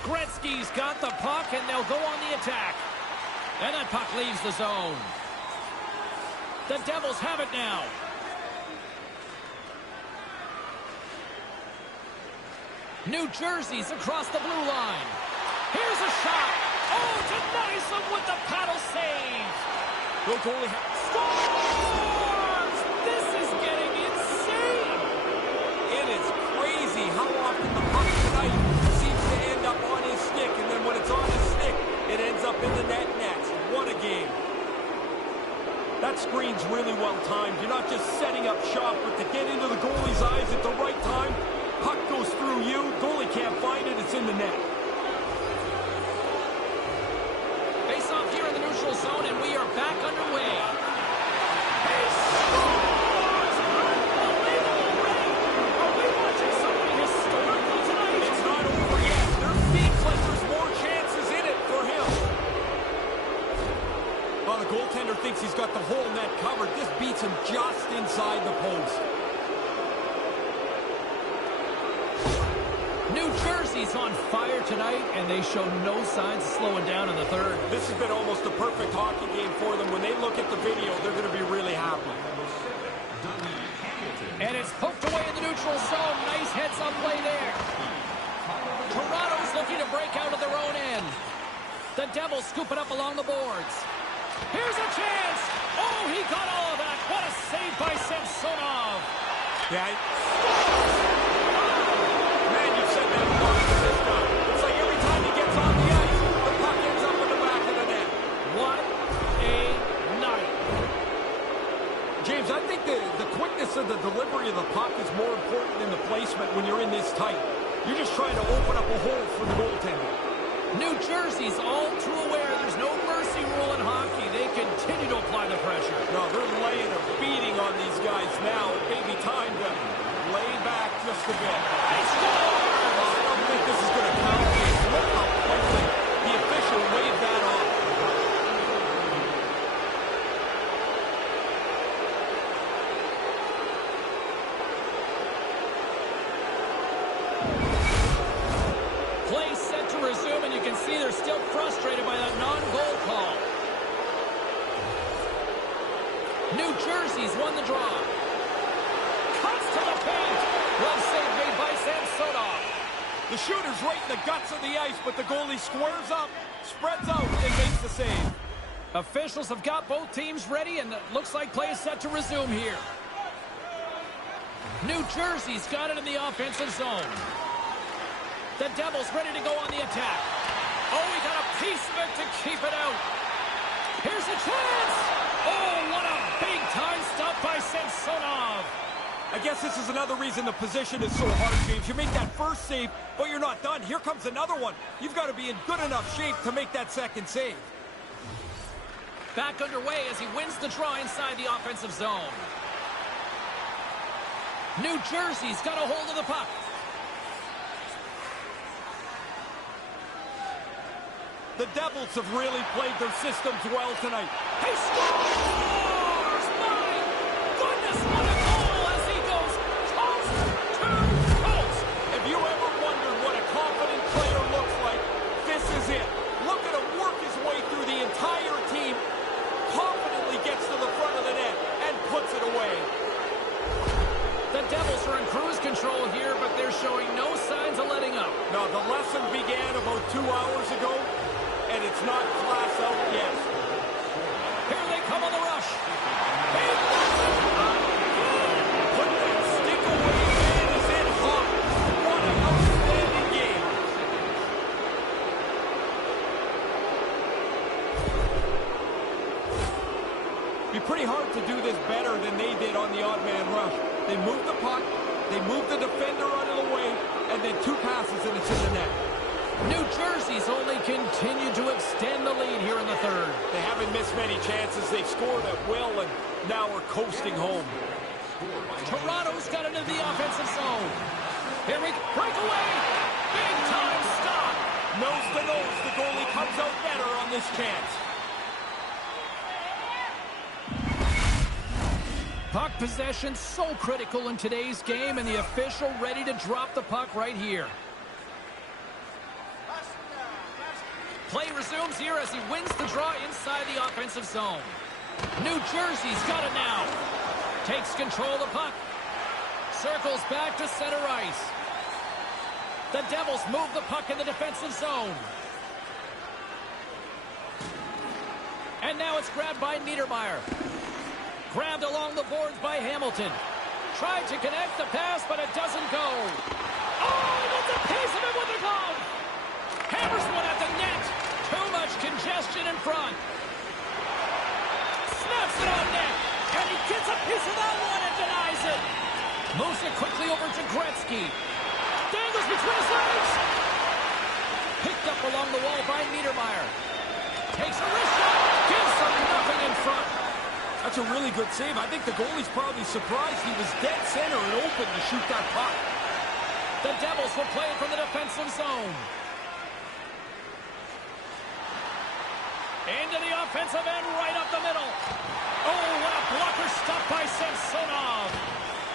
Gretzky's got the puck, and they'll go on the attack. And that puck leaves the zone. The Devils have it now. New Jersey's across the blue line. Here's a shot. Oh, denies him with the paddle save. The goalie Scores! This is getting insane. It is crazy how often the puck tonight seems to end up on his stick, and then when it's on his stick, it ends up in the net next. What a game. That screen's really well timed. You're not just setting up shop, but to get into the goalie's eyes at the right time. Puck goes through you. Goalie can't find it. It's in the net. Face off here in the neutral zone, and we are back underway. He scores! Unbelievable already! Are we watching something historical tonight? It's not over yet. There seems like there's more chances in it for him. Well, the goaltender thinks he's got the whole net covered. This beats him just inside the post. New Jersey's on fire tonight, and they show no signs of slowing down in the third. This has been almost a perfect hockey game for them. When they look at the video, they're going to be really happy. And it's poked away in the neutral zone. Nice heads-up play there. Toronto's looking to break out of their own end. The Devils scoop it up along the boards. Here's a chance. Oh, he got all of that. What a save by Samsonov. Yeah. Man, you've said that a lot to this guy. It's like every time he gets on the ice, the puck ends up in the back of the net. What a night. James, I think the quickness of the delivery of the puck is more important than the placement when you're in this tight. You're just trying to open up a hole for the goaltender. New Jersey's all too aware there's no mercy rule in hockey. They continue to apply the pressure. No, they're laying a beating on these guys now. It may be time to lay back just a bit. They score! I don't think this is going to count. Look how quickly the official waved that off. Play set to resume, and you can see they're still frustrated by that non-goal call. New Jersey's won the draw. Cuts to the paint. Well saved made by Samsonov. The shooter's right in the guts of the ice, but the goalie squares up, spreads out, and makes the save. Officials have got both teams ready, and it looks like play is set to resume here. New Jersey's got it in the offensive zone. The Devils ready to go on the attack. Oh, he got a piece of it to keep it out. Here's a chance. Oh, what a big-time stop by Samsonov. I guess this is another reason the position is so hard, James. You make that first save, but you're not done. Here comes another one. You've got to be in good enough shape to make that second save. Back underway as he wins the draw inside the offensive zone. New Jersey's got a hold of the puck. The Devils have really played their systems well tonight. He scores! My goodness, what a goal as he goes coast to coast. If you ever wondered what a confident player looks like, this is it. Look at him work his way through the entire team, confidently gets to the front of the net, and puts it away. The Devils are in cruise control here, but they're showing no signs of letting up. Now, the lesson began about 2 hours ago, and it's not class out yet. Here they come on the rush. He does it again. Put that stick away, man. He's in hot. What an outstanding game. Be pretty hard to do this better than they did on the odd man rush. They moved the puck, they moved the defender out of the way, and then 2 passes and it's in the net. New Jersey's only continued to extend the lead here in the third. They haven't missed many chances. They've scored at will, and now we're coasting home. Toronto's got into the offensive zone. Here we break away. Big time stop. Nose to nose, the goalie comes out better on this chance. Puck possession so critical in today's game, and the official ready to drop the puck right here. Play resumes here as he wins the draw inside the offensive zone. New Jersey's got it now. Takes control of the puck. Circles back to center ice. The Devils move the puck in the defensive zone. And now it's grabbed by Niedermeyer. Grabbed along the boards by Hamilton. Tried to connect the pass, but it doesn't go. Oh, he gets a piece of it with the glove. Hammers one at the net. Too much congestion in front. Snaps it on net. And he gets a piece of that one and denies it. Moves it quickly over to Gretzky. Dangles between his legs. Picked up along the wall by Niedermeyer. Takes a wrist shot. Gives them nothing in front. That's a really good save. I think the goalie's probably surprised he was dead center and open to shoot that puck. The Devils will play it from the defensive zone. Into the offensive end, right up the middle. Oh, what a blocker stop by Samsonov.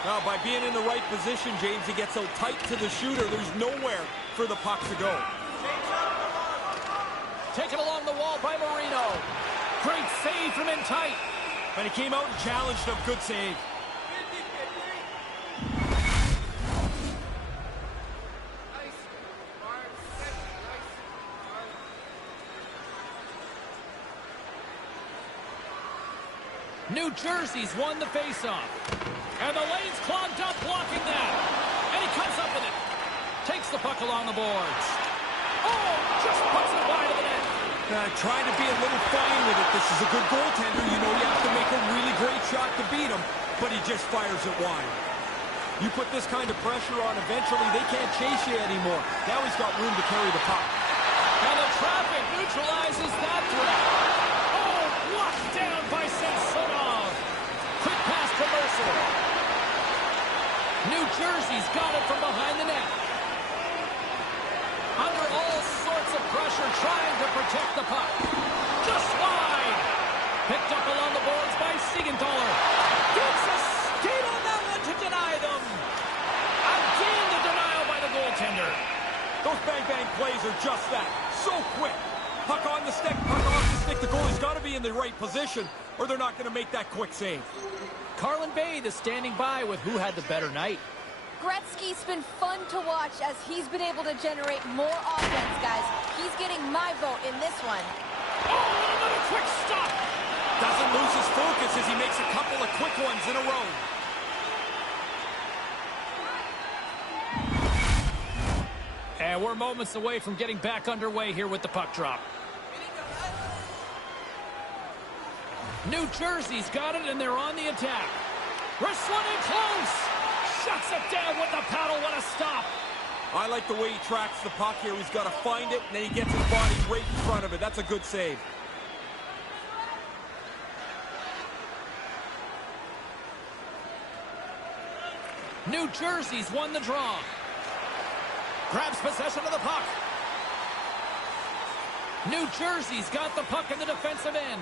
Now, by being in the right position, James, he gets so tight to the shooter, there's nowhere for the puck to go. Taken along the wall by Marino. Great save from in tight. And he came out and challenged him. Good save. New Jersey's won the faceoff. And the lane's clogged up, blocking that. And he comes up with it. Takes the puck along the boards. Oh, just puts it wide of the net. Trying to be a little fine with it. This is a good goaltender. You know you have to make a really great shot to beat him, but he just fires it wide. You put this kind of pressure on, eventually they can't chase you anymore. Now he's got room to carry the puck. And the traffic neutralizes that threat. Oh, blocked down by Samsonov. Quick pass to Mercer. New Jersey's got it from behind the net. Under all sorts of pressure, trying to protect the puck. Just wide. Picked up along the boards by Siegenthaler. Gets a skate on that one to deny them. Again, the denial by the goaltender. Those bang-bang plays are just that. So quick. Puck on the stick, puck off the stick. The goalie's got to be in the right position, or they're not going to make that quick save. Carlin Bay is standing by with who had the better night. Gretzky's been fun to watch as he's been able to generate more offense, guys. He's getting my vote in this one. Oh, and another quick stop. Doesn't lose his focus as he makes a couple of quick ones in a row. And we're moments away from getting back underway here with the puck drop. New Jersey's got it, and they're on the attack. Wrestling in close. Shuts it down with the paddle. What a stop. I like the way he tracks the puck here. He's got to find it, and then he gets his body right in front of it. That's a good save. New Jersey's won the draw. Grabs possession of the puck. New Jersey's got the puck in the defensive end.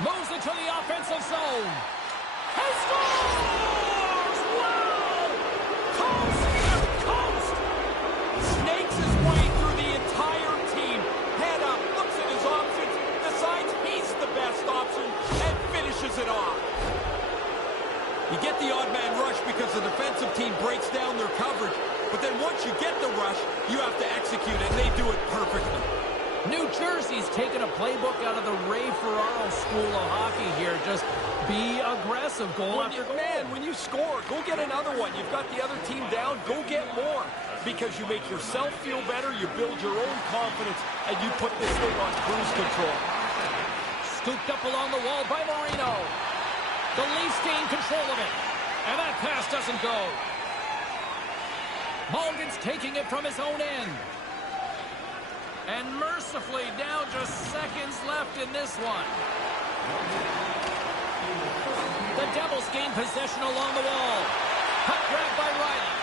Moves into the offensive zone. And scores! Wow! Coast to coast! Snakes his way through the entire team. Head up, looks at his options, decides he's the best option, and finishes it off. You get the odd man rush because the defensive team breaks down their coverage, but then once you get the rush, you have to execute it, and they do it perfectly. New Jersey's taken a playbook out of the Ray Ferraro school of hockey here. Just be aggressive, goal after goal. Man, when you score, go get another one. You've got the other team down, go get more. Because you make yourself feel better, you build your own confidence, and you put this thing on cruise control. Scooped up along the wall by Marino. The Leafs gain control of it. And that pass doesn't go. Malgin's taking it from his own end. And mercifully, down just seconds left in this one. The Devils gain possession along the wall. Puck grabbed by Riley.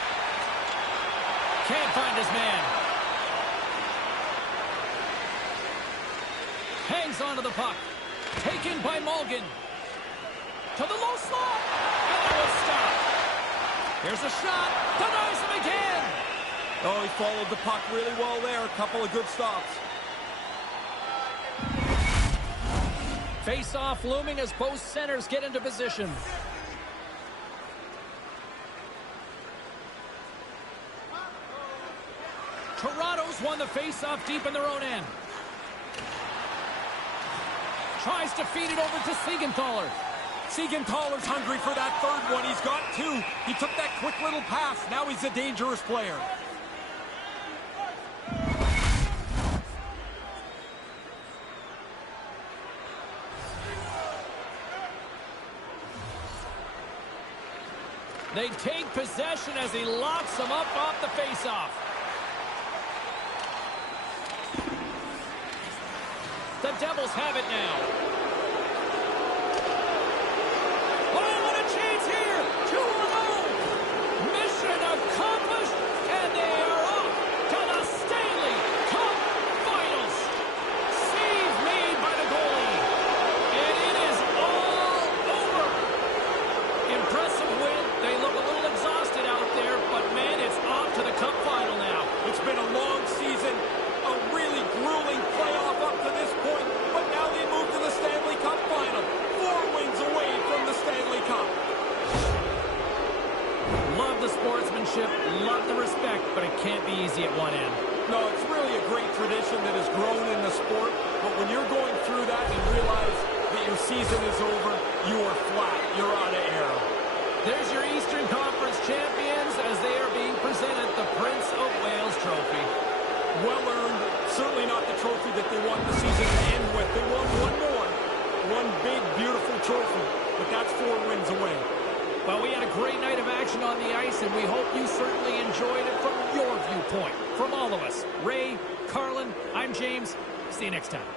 Can't find his man. Hangs onto the puck. Taken by Malgin. To the low slot. And that will stop. Here's a shot. Denies him again. Oh, he followed the puck really well there. A couple of good stops. Face-off looming as both centers get into position. Toronto's won the face-off deep in their own end. Tries to feed it over to Siegenthaler. Siegenthaler's hungry for that third one. He's got two. He took that quick little pass. Now he's a dangerous player. They take possession as he locks them up off the face-off. The Devils have it now. Oh, what a chance here! 2-0! Mission accomplished, and they are off to the Stanley Cup Finals. Save made by the goalie, and it is all over. Impressive win. They look a little exhausted out there, but man, it's off to the Cup Final now. It's been a long season, a really grueling playoff up to this point, but now they move to the Stanley Cup Final. 4 wins away from the Stanley Cup. Love the sportsmanship, love the respect, but it can't be easy at one end. No, it's really a great tradition that has grown in the sport, but when you're going through that and realize that your season is over, you are flat, you're out of air. There's your Eastern Conference champions as they are being presented the Prince of Wales Trophy. Well earned, certainly not the trophy that they want the season to end with. They want one more, one big, beautiful trophy, but that's 4 wins away. Well, we had a great night of action on the ice, and we hope you certainly enjoyed it from your viewpoint. From all of us, Ray, Carlin, I'm James. See you next time.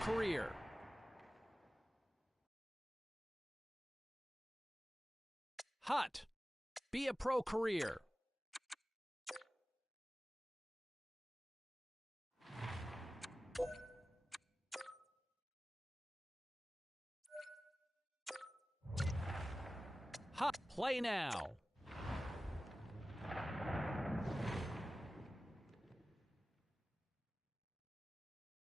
pro career. Hut. Be a pro career. Hut. Play now.